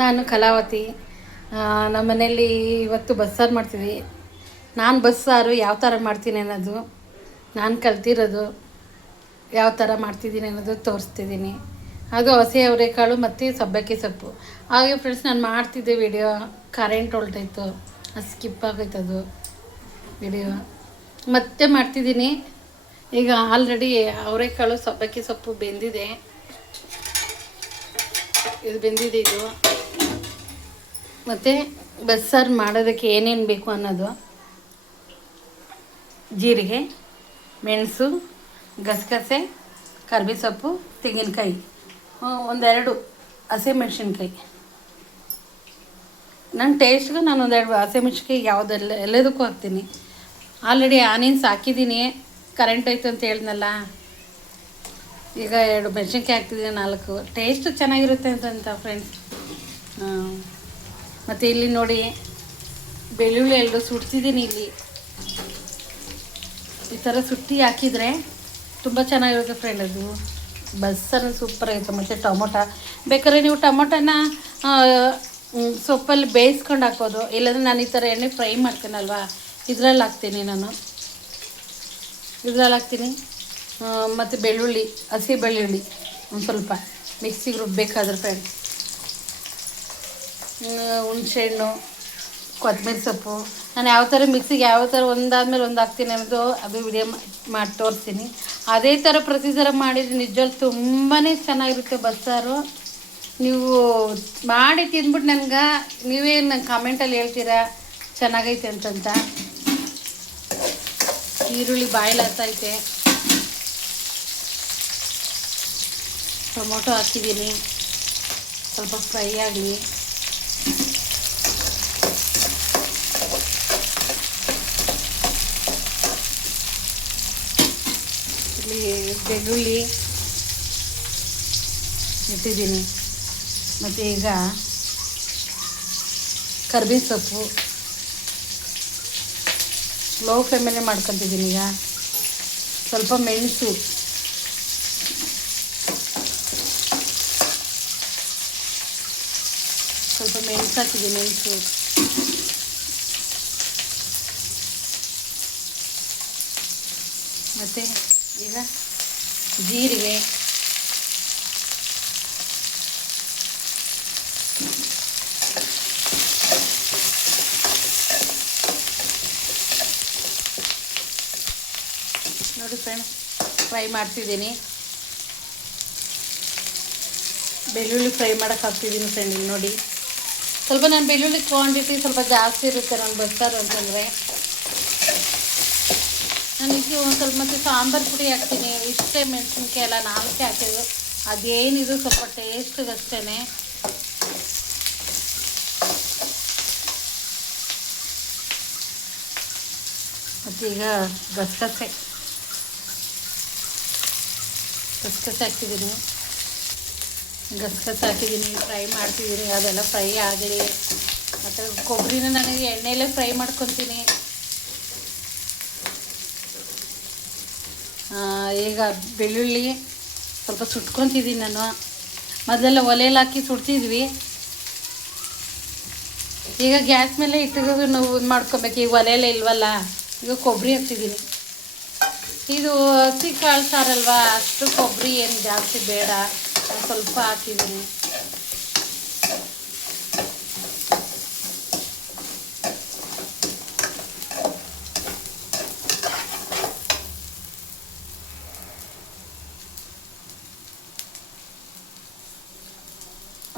ನಾನು ಕಲಾವತಿ. ನಮ್ಮ ಮನೆಯಲ್ಲಿ ಇವತ್ತು ಬಸ್ಸಾರು ಮಾಡ್ತೀವಿ. ನಾನು ಬಸ್ಸಾರು ಯಾವ ಥರ ಮಾಡ್ತೀನಿ ಅನ್ನೋದು, ನಾನು ಕಲ್ತಿರೋದು ಯಾವ ಥರ ಮಾಡ್ತಿದ್ದೀನಿ ಅನ್ನೋದು ತೋರಿಸ್ತಿದ್ದೀನಿ. ಅದು ಹಸಿ ಅವರೆಕಾಳು ಮತ್ತು ಸಬ್ಬಕ್ಕಿ ಸೊಪ್ಪು. ಹಾಗೆ ಫ್ರೆಂಡ್ಸ್, ನಾನು ಮಾಡ್ತಿದ್ದೆ ವಿಡಿಯೋ, ಕರೆಂಟ್ ಹೊಲ್ಟೋಯ್ತು, ಅದು ಸ್ಕಿಪ್ ಆಗೋಯ್ತದು ವಿಡಿಯೋ. ಮತ್ತೆ ಮಾಡ್ತಿದ್ದೀನಿ. ಈಗ ಆಲ್ರೆಡಿ ಅವರೆಕಾಳು ಸಬ್ಬಕ್ಕಿ ಸೊಪ್ಪು ಬೆಂದಿದೆ. ಇದು ಬೆಂದಿದೆ. ಇದು ಮತ್ತು ಬಸ್ಸಾರು ಮಾಡೋದಕ್ಕೆ ಏನೇನು ಬೇಕು ಅನ್ನೋದು: ಜೀರಿಗೆ, ಮೆಣಸು, ಗಸಗಸೆ, ಕರ್ಬೇವು ಸೊಪ್ಪು, ತೆಂಗಿನಕಾಯಿ, ಒಂದೆರಡು ಹಸಿಮೆಣ್ಸಿನ್ಕಾಯಿ. ನನ್ನ ಟೇಸ್ಟ್ಗೆ ನಾನು ಒಂದೆರಡು ಹಸಿಮೆಣ್ಸಿನ್ಕಾಯಿ ಎಲ್ಲದಕ್ಕೂ ಹಾಕ್ತೀನಿ. ಆಲ್ರೆಡಿ ಆನಿಯನ್ಸ್ ಹಾಕಿದ್ದೀನಿ, ಕರೆಂಟ್ ಹೋಯ್ತು ಅಂತ ಹೇಳಿದ್ನಲ್ಲ. ಈಗ 2 ಮೆಣಸಿನ್ಕಾಯಿ ಹಾಕ್ತಿದ್ದೀನಿ, 4. ಟೇಸ್ಟ್ ಚೆನ್ನಾಗಿರುತ್ತೆ ಅಂತ ಫ್ರೆಂಡ್ಸ್. ಮತ್ತು ಇಲ್ಲಿ ನೋಡಿ, ಬೆಳ್ಳುಳ್ಳಿ 2 ಸುಡ್ತಿದ್ದೀನಿ. ಇಲ್ಲಿ ಈ ಥರ ಸುಟ್ಟಿ ಹಾಕಿದರೆ ತುಂಬ ಚೆನ್ನಾಗಿರುತ್ತೆ ಫ್ರೆಂಡ್. ಅದು ಬಸ್ಸಾರು ಸೂಪರಾಗಿರುತ್ತೆ. ಮತ್ತು ಟೊಮೊಟೊ ಬೇಕಾದ್ರೆ ನೀವು ಟೊಮೊಟೊನ ಸೊಪ್ಪಲ್ಲಿ ಬೇಯಿಸ್ಕೊಂಡು ಹಾಕ್ಬೋದು. ಇಲ್ಲಾಂದರೆ ನಾನು ಈ ಥರ ಎಣ್ಣೆ ಫ್ರೈ ಮಾಡ್ತೀನಲ್ವ, ಇದರಲ್ಲಿ ಹಾಕ್ತೀನಿ. ಮತ್ತು ಬೆಳ್ಳುಳ್ಳಿ, ಹಸಿ ಬೆಳ್ಳುಳ್ಳಿ ಒಂದು ಸ್ವಲ್ಪ ಮಿಕ್ಸಿಗೆ ರುಬ್ಬಬೇಕಾದ್ರೆ ಫ್ರೆಂಡ್. ಹುಣಸೆಹಣ್ಣು, ಕೊತ್ತಂಬರಿ ಸೊಪ್ಪು. ನಾನು ಯಾವ ಥರ ಮಿಕ್ಸಿಗೆ ಯಾವ ಥರ ಒಂದಾದ್ಮೇಲೆ ಒಂದು ಹಾಕ್ತೀನಿ ಅನ್ನೋದು ಅದು ವಿಡಿಯೋ ಮಾಡಿ ತೋರಿಸ್ತೀನಿ. ಅದೇ ಥರ ಪ್ರತಿ ಥರ ಮಾಡಿದರೆ ನಿಜವಾಗ್ಲೂ ತುಂಬಾ ಚೆನ್ನಾಗಿರುತ್ತೆ ಬಸ್ಸಾರು. ನೀವು ಮಾಡಿ ತಿಂದ್ಬಿಟ್ಟು ನೀವೇ ನಂಗೆ ಕಾಮೆಂಟಲ್ಲಿ ಹೇಳ್ತೀರಾ ಚೆನ್ನಾಗೈತೆ ಅಂತಂತ. ಈರುಳ್ಳಿ ಬಾಯ್ಲ್ ಆಗ್ತೈತೆ. ಟೊಮೊಟೊ ಹಾಕಿದ್ದೀನಿ, ಸ್ವಲ್ಪ ಫ್ರೈ ಆಗಲಿ. ಇಲ್ಲಿ ಬೆಳ್ಳುಳ್ಳಿ ಇಟ್ಟಿದ್ದೀನಿ. ಮತ್ತು ಈಗ ಕರ್ಬೇವು ಸೊಪ್ಪು ಲೋ ಫ್ಲೇಮಲ್ಲೇ ಮಾಡ್ಕೊತಿದ್ದೀನಿ. ಈಗ ಸ್ವಲ್ಪ ಮೆಣಸು, ಹಾಕಿದ್ದೀನಿ. ಮೆಣಸು ಮತ್ತು ಈಗ ಜೀರಿಗೆ, ನೋಡಿ ಫ್ರೆಂಡ್ಸ್, ಫ್ರೈ ಮಾಡ್ತಿದ್ದೀನಿ. ಬೆಳ್ಳುಳ್ಳಿ ಫ್ರೈ ಮಾಡೋಕ್ಕೆ ಹಾಕ್ತಿದ್ದೀನಿ ಫ್ರೆಂಡ್. ಇಲ್ಲಿ ನೋಡಿ, ಸ್ವಲ್ಪ ನಾನು ಬೆಳ್ಳುಳ್ಳಿ ಕ್ವಾಂಟಿಟಿ ಸ್ವಲ್ಪ ಜಾಸ್ತಿ ಇರುತ್ತೆ ನನ್ನ ಬಸ್ಸಾರು ಅಂತಂದರೆ. ನಾನು ಇದಕ್ಕೆ ಒಂದು ಸ್ವಲ್ಪ ಮತ್ತು ಸಾಂಬಾರು ಪುಡಿ ಹಾಕ್ತೀನಿ. ಇಷ್ಟೇ ಮೆಣಸಿನ್ಕಾಯಿ ಎಲ್ಲ 4 ಹಾಕಿದ್ರು. ಅದೇನಿದು ಸ್ವಲ್ಪ ಟೇಸ್ಟಿಗಷ್ಟೇ. ಮತ್ತು ಈಗ ಗಸಗಸೆ ಹಾಕಿದ್ದೀನಿ. ಫ್ರೈ ಮಾಡ್ತಿದ್ದೀನಿ. ಅದೆಲ್ಲ ಫ್ರೈ ಆಗಲಿ. ಮತ್ತು ಕೊಬ್ಬರಿನ ನನಗೆ ಎಣ್ಣೆಯಲ್ಲೇ ಫ್ರೈ ಮಾಡ್ಕೊತೀನಿ. ಈಗ ಬೆಳ್ಳುಳ್ಳಿ ಸ್ವಲ್ಪ ಸುಟ್ಕೊತಿದ್ದೀನಿ ನಾನು. ಮೊದಲೆಲ್ಲ ಒಲೆಯಲ್ಲಿ ಹಾಕಿ ಸುಡ್ತಿದ್ವಿ. ಈಗ ಗ್ಯಾಸ್ ಮೇಲೆ ಇಟ್ಟಿರೋದು ನಾವು ಇದು ಮಾಡ್ಕೊಬೇಕು. ಈಗ ಒಲೆಯಲ್ಲೇ ಇಲ್ವಲ್ಲ, ಈಗ ಕೊಬ್ಬರಿ ಹಾಕ್ತಿದ್ದೀನಿ. ಇದು ಹಸಿ ಕಾಳು ಸಾರಲ್ವ, ಅಷ್ಟು ಕೊಬ್ಬರಿ ಏನು ಜಾಸ್ತಿ ಬೇಡ, ಸ್ವಲ್ಪ ಹಾಕಿದ್ದೀನಿ.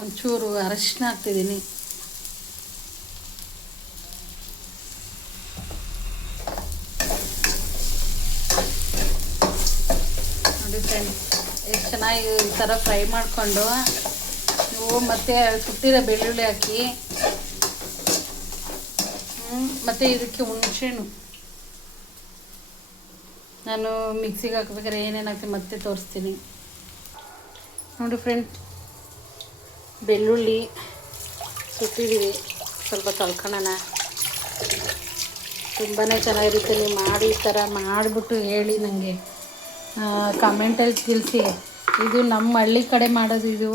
ಒಂಚೂರು ಅರಶಿನ ಹಾಕ್ತಿದ್ದೀನಿ. ನೋಡಿ ಫ್ರೆಂಡ್ಸ್, ಎಷ್ಟು ಚೆನ್ನಾಗಿ ಈ ಥರ ಫ್ರೈ ಮಾಡಿಕೊಂಡು ನೀವು ಮತ್ತೆ ಸುಟ್ಟಿರೋ ಬೆಳ್ಳುಳ್ಳಿ ಹಾಕಿ, ಮತ್ತು ಇದಕ್ಕೆ ಹುಣಸೆಹಣ್ಣು ನಾನು ಮಿಕ್ಸಿಗೆ ಹಾಕ್ಬೇಕಾದ್ರೆ ಏನೇನು ಹಾಕ್ತೀನಿ ಮತ್ತೆ ತೋರಿಸ್ತೀನಿ. ನೋಡಿ ಫ್ರೆಂಡ್ಸ್, ಬೆಳ್ಳುಳ್ಳಿ ಸುಟ್ಟಿದ್ದೀವಿ, ಸ್ವಲ್ಪ ತೊಳ್ಕೊಳ್ಳೋಣ. ತುಂಬಾ ಚೆನ್ನಾಗಿರುತ್ತೆ. ನೀವು ಮಾಡಿ ಈ ಥರ ಮಾಡಿಬಿಟ್ಟು ಹೇಳಿ ನನಗೆ ಕಮೆಂಟಲ್ಲಿ ತಿಳಿಸಿ. ಇದು ನಮ್ಮ ಹಳ್ಳಿ ಕಡೆ ಮಾಡೋದು. ಇದು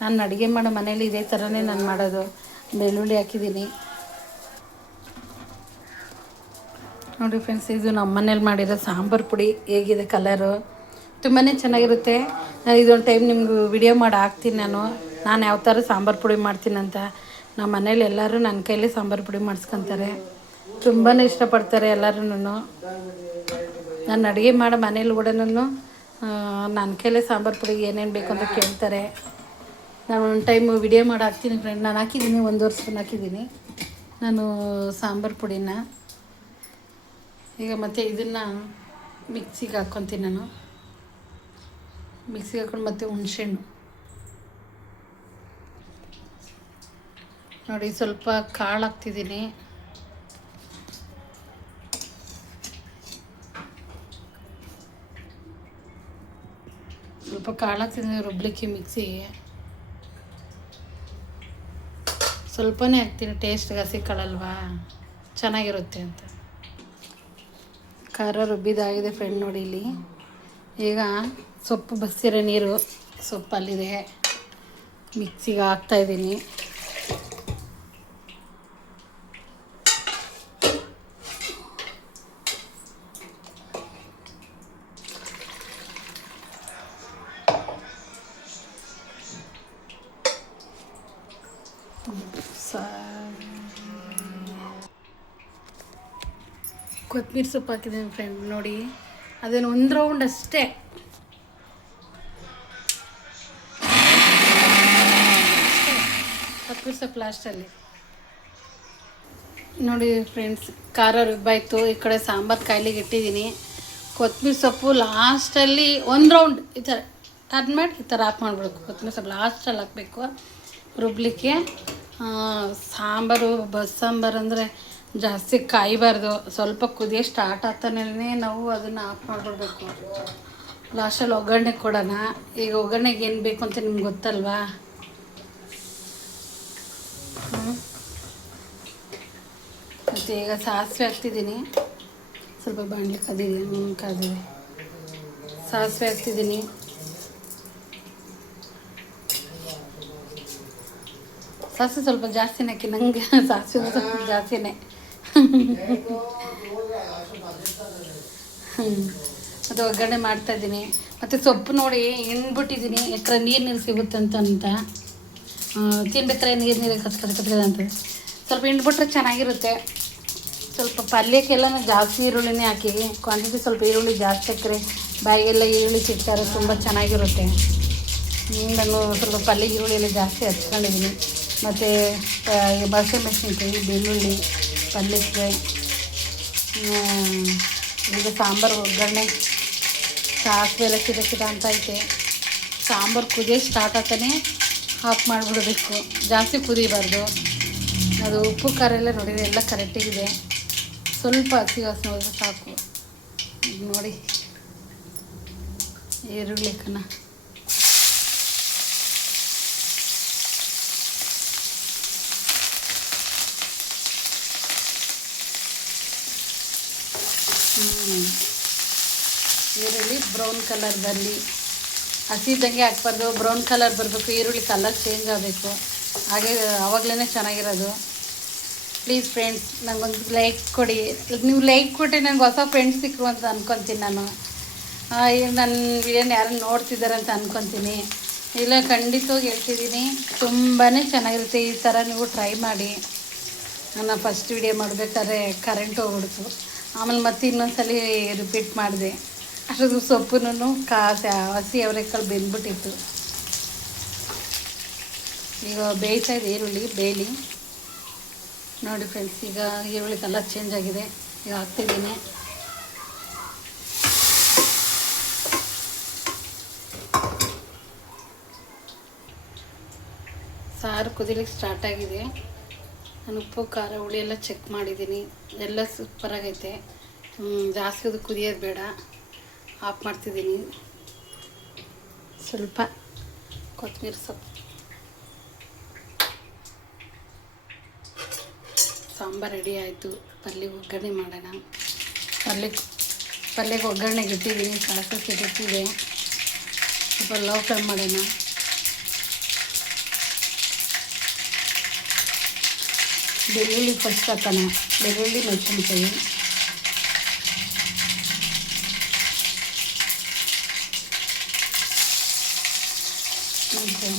ನಾನು ಅಡುಗೆ ಮಾಡೋ ಮನೇಲಿ ಇದೇ ಥರನೇ ನಾನು ಮಾಡೋದು. ಬೆಳ್ಳುಳ್ಳಿ ಹಾಕಿದ್ದೀನಿ ನೋಡಿ ಫ್ರೆಂಡ್ಸ್. ಇದು ನಮ್ಮ ಮನೇಲಿ ಮಾಡಿರೋ ಸಾಂಬಾರು ಪುಡಿ ಹೇಗಿದೆ ಕಲರು, ತುಂಬಾ ಚೆನ್ನಾಗಿರುತ್ತೆ. ಇದೊಂದು ಟೈಮ್ ನಿಮ್ಗೆ ವಿಡಿಯೋ ಮಾಡಿ ಹಾಕ್ತೀನಿ ನಾನು ಯಾವ ಥರ ಸಾಂಬಾರು ಪುಡಿ ಮಾಡ್ತೀನಂತ. ನಮ್ಮ ಮನೇಲಿ ಎಲ್ಲರೂ ನನ್ನ ಕೈಲಿ ಸಾಂಬಾರು ಪುಡಿ ಮಾಡಿಸ್ಕೊತಾರೆ, ತುಂಬಾ ಇಷ್ಟಪಡ್ತಾರೆ ಎಲ್ಲರೂ. ನಾನು ಅಡುಗೆ ಮಾಡೋ ಮನೇಲಿ ಕೂಡ ನನ್ನ ಕೈಲೇ ಸಾಂಬಾರು ಪುಡಿಗೆ ಏನೇನು ಬೇಕು ಅಂತ ಕೇಳ್ತಾರೆ. ನಾನು ಒಂದು ಟೈಮು ವಿಡಿಯೋ ಮಾಡಿ ಹಾಕ್ತೀನಿ ಫ್ರೆಂಡ್. ನಾನು ಹಾಕಿದ್ದೀನಿ, 1 ಸ್ಪೂನ್ ಹಾಕಿದ್ದೀನಿ ನಾನು ಸಾಂಬಾರು ಪುಡಿನ. ಈಗ ಮತ್ತು ಇದನ್ನು ಮಿಕ್ಸಿಗೆ ಹಾಕ್ಕೊತೀನಿ ನಾನು. ಮಿಕ್ಸಿಗೆ ಹಾಕ್ಕೊಂಡು ಮತ್ತು ಹುಣಸೆಹಣ್ಣು ನೋಡಿ, ಸ್ವಲ್ಪ ಕಾಳು ಹಾಕ್ತಿದ್ದೀನಿ. ಸ್ವಲ್ಪ ಕಾಳು ಹಾಕ್ತಿದ್ದೀನಿ ರುಬ್ಲಿಕ್ಕೆ ಮಿಕ್ಸಿಗೆ. ಸ್ವಲ್ಪನೇ ಹಾಕ್ತೀನಿ, ಟೇಸ್ಟ್ಗೆ ಹಸಿ ಕಾಳಲ್ವಾ ಚೆನ್ನಾಗಿರುತ್ತೆ ಅಂತ. ಖಾರ ರುಬ್ಬಿದಾಗಿದೆ ಫ್ರೆಂಡ್ ನೋಡಿ ಇಲ್ಲಿ. ಈಗ ಸೊಪ್ಪು ಬಸಿರೋ ನೀರು ಸೊಪ್ಪಲ್ಲಿದೆ, ಮಿಕ್ಸಿಗೆ ಹಾಕ್ತಾಯಿದ್ದೀನಿ. ಕೊತ್ತಂಬರಿ ಸೊಪ್ಪು ಹಾಕಿದ್ದೀನಿ ಫ್ರೆಂಡ್ ನೋಡಿ. ಅದೇನು 1 ರೌಂಡ್ ಅಷ್ಟೇ. ಕೊತ್ತಂಬರಿ ಸೊಪ್ಪು ಲಾಸ್ಟಲ್ಲಿ ನೋಡಿ ಫ್ರೆಂಡ್ಸ್. ಖಾರ ರುಬ್ಬಾಯಿತು. ಈ ಕಡೆ ಸಾಂಬಾರು ಕಾಯಿಲೆಗೆ ಇಟ್ಟಿದ್ದೀನಿ. ಕೊತ್ತಂಬರಿ ಸೊಪ್ಪು ಲಾಸ್ಟಲ್ಲಿ 1 ರೌಂಡ್ ಈ ಥರ ಟರ್ನ್ ಮಾಡಿ ಈ ಥರ ಆಫ್ ಮಾಡಿಬಿಡ್ಬೇಕು. ಕೊತ್ತಂಬರಿ ಸೊಪ್ಪು ಲಾಸ್ಟಲ್ಲಿ ಹಾಕಬೇಕು ರುಬ್ಲಿಕ್ಕೆ. ಸಾಂಬಾರು ಬಸ್ಸಾಂಬಾರು ಅಂದರೆ ಜಾಸ್ತಿ ಕಾಯಬಾರ್ದು, ಸ್ವಲ್ಪ ಕುದಿಯೋ ಸ್ಟಾರ್ಟ್ ಆಗ್ತಾನೇ ನಾವು ಅದನ್ನು ಆಫ್ ಮಾಡಿಬಿಡ್ಬೇಕು. ಲಾಸ್ಟಲ್ಲಿ ಒಗ್ಗರಣೆ ಕೊಡೋಣ. ಈಗ ಒಗ್ಗರಣೆಗೆ ಏನು ಬೇಕು ಅಂತ ನಿಮ್ಗೆ ಗೊತ್ತಲ್ವಾ. ಮತ್ತು ಈಗ ಸಾಸಿವೆ ಹಾಕ್ತಿದ್ದೀನಿ. ಸ್ವಲ್ಪ ಬಾಣಲೆ ಕಾದಿದೆ ಸಾಸಿವೆ ಹಾಕ್ತಿದ್ದೀನಿ. ಸಾಸಿವೆ ಸ್ವಲ್ಪ ಜಾಸ್ತಿನೇ ಹಾಕಿ, ನನಗೆ ಸಾಸಿವೆ ಸ್ವಲ್ಪ ಜಾಸ್ತಿನೇ. ಅದು ಒಗ್ಗರಣೆ ಮಾಡ್ತಾಯಿದ್ದೀನಿ. ಮತ್ತು ಸೊಪ್ಪು ನೋಡಿ ಹಿಂಡ್ಬಿಟ್ಟಿದ್ದೀನಿ, ಯಾಕಂದ್ರೆ ನೀರು ಸಿಗುತ್ತಂತ ತಿನ್ಬೇಕಾದ್ರೆ ನೀರು ಕಚ್ಕದ ಅಂತ ಸ್ವಲ್ಪ ಹಿಂಡ್ಬಿಟ್ರೆ ಚೆನ್ನಾಗಿರುತ್ತೆ. ಸ್ವಲ್ಪ ಪಲ್ಯಕ್ಕೆಲ್ಲ ಜಾಸ್ತಿ ಈರುಳ್ಳಿನೇ ಹಾಕಿ, ಕ್ವಾಂಟಿಟಿ ಸ್ವಲ್ಪ ಈರುಳ್ಳಿ ಜಾಸ್ತಿ ಹಾಕಿದ್ರೆ ಬಾಯಿಗೆಲ್ಲ ಈರುಳ್ಳಿ ಸಿಗ್ತಾರೆ, ತುಂಬ ಚೆನ್ನಾಗಿರುತ್ತೆ. ನಾನು ಸ್ವಲ್ಪ ಪಲ್ಯ ಈರುಳ್ಳಿ ಎಲ್ಲ ಜಾಸ್ತಿ ಹಚ್ಕೊಂಡಿದ್ದೀನಿ. ಮತ್ತು ಹಸಿಮೆಣಸಿನ್ಕಾಯಿ, ಬೆಳ್ಳುಳ್ಳಿ ಪಲ್ಯಕ್ಕೆ. ಈಗ ಸಾಂಬಾರು ಒಗ್ಗರಣೆ ಸಾಸಿವೆ ಎಲ್ಲ ಕಿಟ ಅಂತ ಐತೆ. ಸಾಂಬಾರು ಕುದಿಯೋ ಸ್ಟಾರ್ಟ್ ಆಗ್ತಾನೆ ಆಫ್ ಮಾಡಿಬಿಡಬೇಕು, ಜಾಸ್ತಿ ಕುದಿಬಾರ್ದು. ಅದು ಉಪ್ಪು ಖಾರ ಎಲ್ಲ ನೋಡಿದರೆ ಎಲ್ಲ ಕರೆಕ್ಟಾಗಿದೆ. ಸ್ವಲ್ಪ ಹಸಿ ವಾಸನೆ ಹೋದ್ರೆ ಸಾಕು. ನೋಡಿ ಈರುಳ್ಳಿ ಕಣ ಈರುಳ್ಳಿ ಬ್ರೌನ್ ಕಲರ್ ಬರಲಿ, ಹಸಿದಂಗೆ ಹಾಕ್ಬಾರ್ದು, ಬ್ರೌನ್ ಕಲರ್ ಬರಬೇಕು. ಈರುಳ್ಳಿ ಕಲರ್ ಚೇಂಜ್ ಆಗಬೇಕು, ಹಾಗೆ ಆವಾಗಲೇ ಚೆನ್ನಾಗಿರೋದು. ಪ್ಲೀಸ್ ಫ್ರೆಂಡ್ಸ್ ನನಗೊಂದು ಲೈಕ್ ಕೊಡಿ. ನೀವು ಲೈಕ್ ಕೊಟ್ಟರೆ ನನಗೆ ಹೊಸ ಫ್ರೆಂಡ್ಸ್ ಸಿಕ್ಕರು ಅಂತ ಅಂದ್ಕೊತೀನಿ. ನಾನು ನನ್ನ ವಿಡಿಯೋನ ಯಾರು ನೋಡ್ತಿದ್ದಾರೆ ಅಂತ ಅಂದ್ಕೊತೀನಿ. ಇಲ್ಲ ಖಂಡಿತವಾಗಿ ಹೇಳ್ತಿದ್ದೀನಿ, ತುಂಬಾ ಚೆನ್ನಾಗಿರುತ್ತೆ. ಈ ಥರ ನೀವು ಟ್ರೈ ಮಾಡಿ. ನಾನು ಫಸ್ಟ್ ವಿಡಿಯೋ ಮಾಡಬೇಕಾದ್ರೆ ಕರೆಂಟ್ ಹೋಗ್ಬಿಡ್ತು, ಆಮೇಲೆ ಮತ್ತೆ ಇನ್ನೊಂದ್ಸಲ ರಿಪೀಟ್ ಮಾಡಿದೆ. ಅಷ್ಟೊಂದು ಸೊಪ್ಪು ಹಸಿ ಅವರೆಕಾಳು ಬೆಂದ್ಬಿಟ್ಟಿತ್ತು. ಈಗ ಬೇಯ್ತಾಯಿದೆ ಈರುಳ್ಳಿ ಬೇಯಲಿ ನೋಡಿ ಫ್ರೆಂಡ್ಸ್. ಈಗ ಈರುಳ್ಳಿ ಕಲರ್ ಚೇಂಜ್ ಆಗಿದೆ, ಈಗ ಹಾಕ್ತಿದ್ದೀನಿ. ಸಾರು ಕುದಿಲಿಕ್ಕೆ ಸ್ಟಾರ್ಟ್ ಆಗಿದೆ. ನಾನು ಉಪ್ಪು ಖಾರ ಹುಳಿ ಎಲ್ಲ ಚೆಕ್ ಮಾಡಿದ್ದೀನಿ, ಎಲ್ಲ ಸೂಪರಾಗೈತೆ. ಜಾಸ್ತಿ ಅದು ಕುದಿಯೋದು ಬೇಡ, ಆಫ್ ಮಾಡ್ತಿದ್ದೀನಿ. ಸ್ವಲ್ಪ ಕೊತ್ತಂಬರಿ ಸೊಪ್ಪು. ಸಾಂಬಾರು ರೆಡಿ ಆಯಿತು. ಪಲ್ಯಗೆ ಒಗ್ಗರಣೆ ಮಾಡೋಣ. ಪಲ್ಯಗೆ ಒಗ್ಗರಣೆಗೆ ಇಟ್ಟಿದ್ದೀನಿ, ಸಾಸಿವೆ ಇಟ್ಟಿದೆ. ಸ್ವಲ್ಪ ಲೋ ಫ್ರೈ ಮಾಡೋಣ. ಬೆಳ್ಳುಳ್ಳಿ ಫಸ್ಟ್ ಹಾಕೋಣ. ಬೆಳ್ಳುಳ್ಳಿ ಮೆಣಸಿನ್ಕಾಯಿ,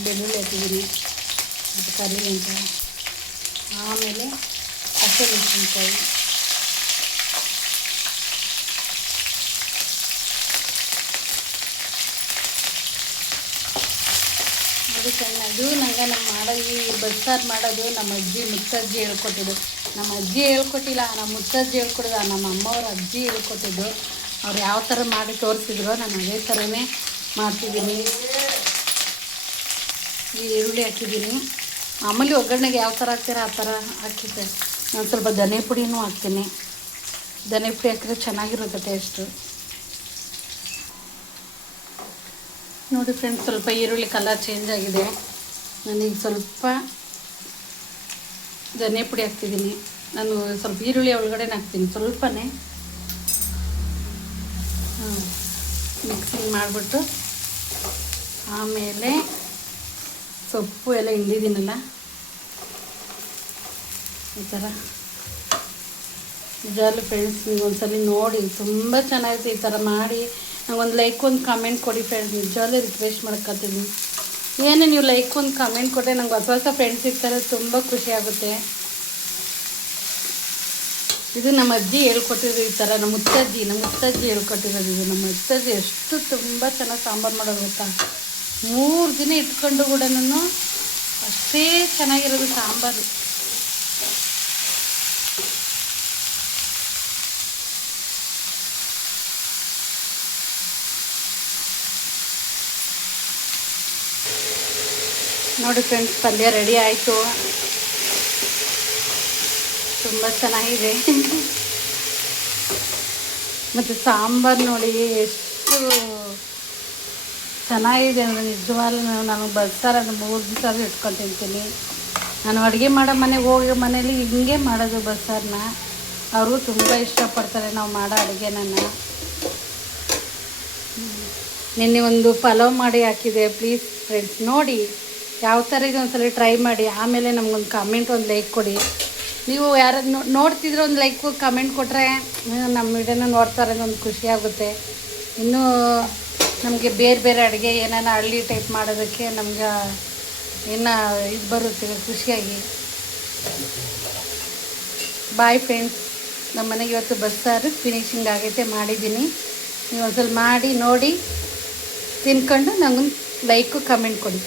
ಬೆಳ್ಳುಳ್ಳಿ ಹಾಕಿದ್ದೀನಿ, ಮತ್ತು ಕರಿಮೆಣಸು, ಆಮೇಲೆ ಹಸಿಮೆಣಸಿನ್ಕಾಯಿ, ಅದು ಚೆನ್ನಾಗಿ ನಂಗೆ ಮಾಡೋ ಈ ಬಸ್ಸಾರು ಮಾಡೋದು ನಮ್ಮ ಅಜ್ಜಿ ಮುತ್ತಜ್ಜಿ ಹೇಳ್ಕೊಟ್ಟಿದ್ದು. ನಮ್ಮ ಅಜ್ಜಿ ಹೇಳ್ಕೊಟ್ಟಿಲ್ಲ, ನಮ್ಮ ಮುತ್ತಜ್ಜಿ ಹೇಳ್ಕೊಟ್ಟಿದ್ದು, ನಮ್ಮ ಅಮ್ಮವ್ರ ಅಜ್ಜಿ ಹೇಳ್ಕೊಟ್ಟಿದ್ದು. ಅವ್ರು ಯಾವ ಥರ ಮಾಡಿ ತೋರಿಸಿದ್ರು ನಾನು ಅದೇ ಥರನೇ ಮಾಡ್ತಿದ್ದೀನಿ. ಈ ಈರುಳ್ಳಿ ಹಾಕಿದ್ದೀನಿ. ಮಾಮೂಲಿ ಒಗ್ಗರಣೆಗೆ ಯಾವ ಥರ ಹಾಕ್ತೀರ ಆ ಥರ ಹಾಕಿದ್ದೆ. ನಾನು ಸ್ವಲ್ಪ ಧನೆ ಪುಡಿನೂ ಹಾಕ್ತೀನಿ. ಧನೆ ಪುಡಿ ಹಾಕಿದ್ರೆ ಚೆನ್ನಾಗಿರುತ್ತೆ ಟೇಸ್ಟು. ನೋಡಿ ಫ್ರೆಂಡ್ಸ್, ಸ್ವಲ್ಪ ಈರುಳ್ಳಿ ಕಲರ್ ಚೇಂಜ್ ಆಗಿದೆ. ನಾನೀಗ ಸ್ವಲ್ಪ ಧನೆ ಪುಡಿ ಹಾಕ್ತಿದ್ದೀನಿ. ನಾನು ಸ್ವಲ್ಪ ಈರುಳ್ಳಿ ಒಳಗಡೆ ಹಾಕ್ತೀನಿ ಸ್ವಲ್ಪನೇ. ಮಿಕ್ಸಿಂಗ್ ಮಾಡಿಬಿಟ್ಟು ಆಮೇಲೆ ಸೊಪ್ಪು ಎಲ್ಲ ಹಿಂಡಿದ್ದೀನಲ್ಲ ಈ ಥರ. ನಿಜವಾಗ್ಲೂ ಫ್ರೆಂಡ್ಸ್, ನೀವು ಒಂದ್ಸಲ ನೋಡಿ, ತುಂಬ ಚೆನ್ನಾಗಿತ್ತು. ಈ ಥರ ಮಾಡಿ ನಂಗೊಂದು ಲೈಕ್ ಒಂದು ಕಮೆಂಟ್ ಕೊಡಿ ಫ್ರೆಂಡ್ಸ್. ನಿಜವಾಗ್ಲೂ ರಿಕ್ವೆಸ್ಟ್ ಮಾಡ್ಕೊತೀನಿ. ಏನು ನೀವು ಲೈಕ್ ಒಂದು ಕಮೆಂಟ್ ಕೊಟ್ಟರೆ ನಂಗೆ ಹೊಸ ಹೊಸ ಫ್ರೆಂಡ್ಸ್ ಸಿಗ್ತಾರೆ, ತುಂಬ ಖುಷಿ ಆಗುತ್ತೆ. ಇದು ನಮ್ಮ ಅಜ್ಜಿ ಹೇಳ್ಕೊಟ್ಟಿರೋದು ಈ ಥರ. ನಮ್ಮ ಮುತ್ತಜ್ಜಿ ಹೇಳ್ಕೊಟ್ಟಿರೋದು ಇದು. ನಮ್ಮ ಮುತ್ತಜ್ಜಿ ಎಷ್ಟು ತುಂಬ ಚೆನ್ನಾಗಿ ಸಾಂಬಾರು ಮಾಡೋದು ಗೊತ್ತಾ. 3 ದಿನ ಇಟ್ಕೊಂಡು ಕೂಡ ನಾನು ಅಷ್ಟೇ ಚೆನ್ನಾಗಿರೋದು ಸಾಂಬಾರು. ನೋಡಿ ಫ್ರೆಂಡ್ಸ್, ಪಲ್ಯ ರೆಡಿ ಆಯಿತು. ತುಂಬ ಚೆನ್ನಾಗಿದೆ. ಮತ್ತು ಸಾಂಬಾರು ನೋಡಿ ಎಷ್ಟು ಚೆನ್ನಾಗಿದೆ ಅಂದರೆ ನಿಜವಾಗ್ಲೂ ನಾನು ಬಸ್ಸಾರನ್ನು 3 ದಿವಸ ಇಟ್ಕೊಂಡು ತಿಂತೀನಿ. ನಾನು ಅಡುಗೆ ಮಾಡೋ ಮನೆಗೆ ಹೋಗಿ ಮನೇಲಿ ಹಿಂಗೆ ಮಾಡೋದು ಬಸ್ಸಾರನ್ನ. ಅವರು ತುಂಬ ಇಷ್ಟಪಡ್ತಾರೆ ನಾವು ಮಾಡೋ ಅಡುಗೆನ. ನಿನ್ನೆ ಒಂದು ಪಲಾವ್ ಮಾಡಿ ಹಾಕಿದೆ. ಪ್ಲೀಸ್ ಫ್ರೆಂಡ್ಸ್ ನೋಡಿ ಯಾವ ಥರ ಇದೆ ಒಂದ್ಸಲ ಟ್ರೈ ಮಾಡಿ. ಆಮೇಲೆ ನಮಗೊಂದು ಕಮೆಂಟ್, ಒಂದು ಲೈಕ್ ಕೊಡಿ. ನೀವು ಯಾರಾದ್ರು ನೋಡ್ತಿದ್ರೆ ಒಂದು ಲೈಕ್ ಕಮೆಂಟ್ ಕೊಟ್ಟರೆ ನಮ್ಮ ವಿಡಿಯೋನ ನೋಡ್ತಾರೆ ಒಂದು ಖುಷಿ ಆಗುತ್ತೆ. ಇನ್ನೂ ನಮಗೆ ಬೇರೆ ಬೇರೆ ಅಡುಗೆ ಏನಾನ ಹಳ್ಳಿ ಟೈಪ್ ಮಾಡೋದಕ್ಕೆ ನಮ್ಗೆ ಇನ್ನೂ ಇದು ಬರುತ್ತೆ ಖುಷಿಯಾಗಿ. ಬಾಯ್ ಫ್ರೆಂಡ್ಸ್, ನಮ್ಮ ಮನೆಗೆ ಇವತ್ತು ಬಸ್ಸಾರು ಫಿನಿಶಿಂಗ್ ಆಗೈತೆ, ಮಾಡಿದ್ದೀನಿ. ನೀವು ಒಂದ್ಸಲ ಮಾಡಿ ನೋಡಿ ತಿನ್ಕೊಂಡು ನಂಗೊಂದು ಲೈಕು ಕಮೆಂಟ್ ಕೊಡಿ.